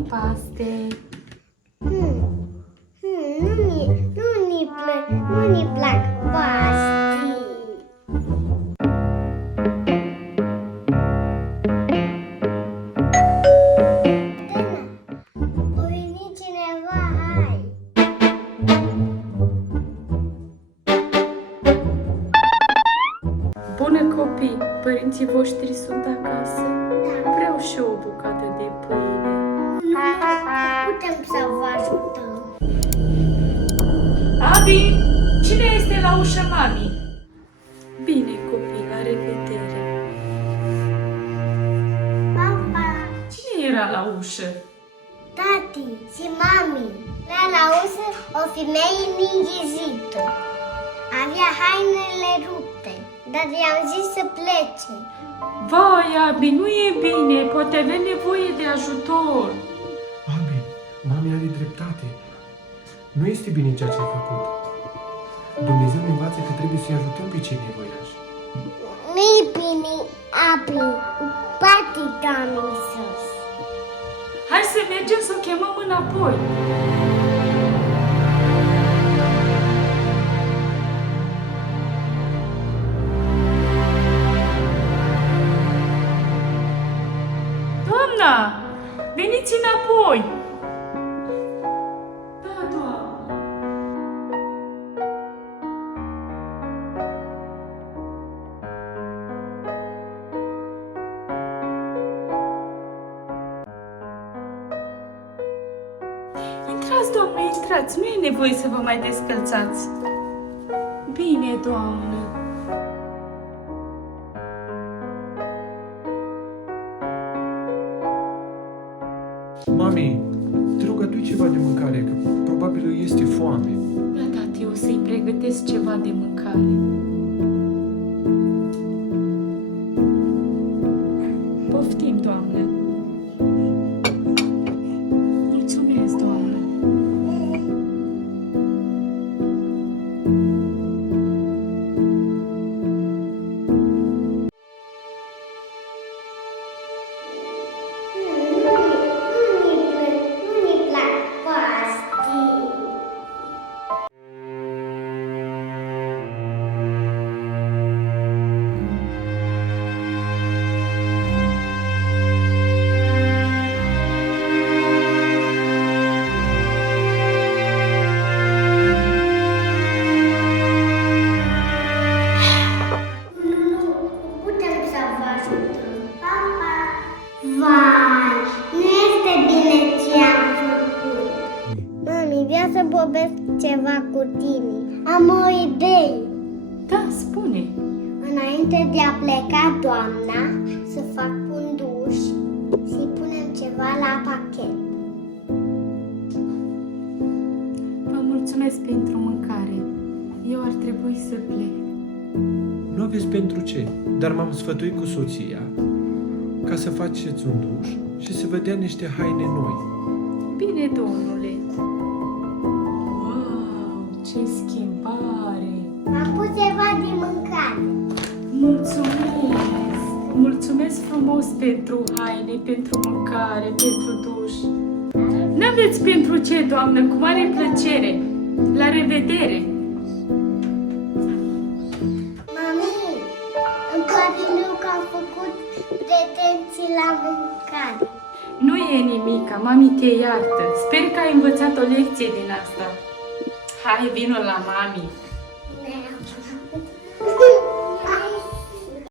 Mami paste. Nu-mi plac pastii. O venit cineva, hai! Bună copii, părinții voștri sunt acasă? Da. Vreau și eu o bucată de pâine. Nu putem să vă ajutăm. Abi, cine este la ușă, mami? Bine copii, la revedere. Papa, Cine era la ușă? tati și mami. La ușă o femeie neînghizită. Avea hainele rupte, dar i-am zis să plece. Vai, Abi, nu e bine, poate avea nevoie de ajutor. Abi, mami are dreptate. Nu este bine ceea ce ai făcut. Dumnezeu ne învață că trebuie să-i ajutăm pe cei nevoiași. Nu-i bine, Abi. Bate, Doamne Iisus. Hai să mergem să o chemăm înapoi. Doamna, veniți înapoi! Da, doamnă. Intrați, doamnă, intrați, nu e nevoie să vă mai descălțați. Bine, doamnă. Mami, te rog, adu ceva de mâncare, că probabil îi este foame. Da, tati, o să-i pregătesc ceva de mâncare. Poftim, doamnă. Mulțumesc, doamnă. Nu-mi plac pastii. Nu putem să vă ajutăm. Papa! Vai, nu este bine ce am făcut. Mami, vreau să povesc ceva cu tine. Am o idee. Da, spune. Înainte de a pleca doamna, să fac un duș și punem ceva la pachet. Vă mulțumesc pentru mâncare. Eu ar trebui să plec. Nu aveți pentru ce, dar m-am sfătuit cu soția ca să faceți un duș și să vă dea niște haine noi. Bine, domnule. Wow, ce schimbare! Am pus ceva de mâncare. Mulțumesc! Mulțumesc frumos pentru haine, pentru mâncare, pentru duș. N-aveți pentru ce, doamnă, cu mare plăcere. La revedere! Mami, îmi pare rău că am făcut pretenții la mâncare. Nu e nimica, mami te iartă. Sper că ai învățat o lecție din asta. Hai, vino la mami. Meu.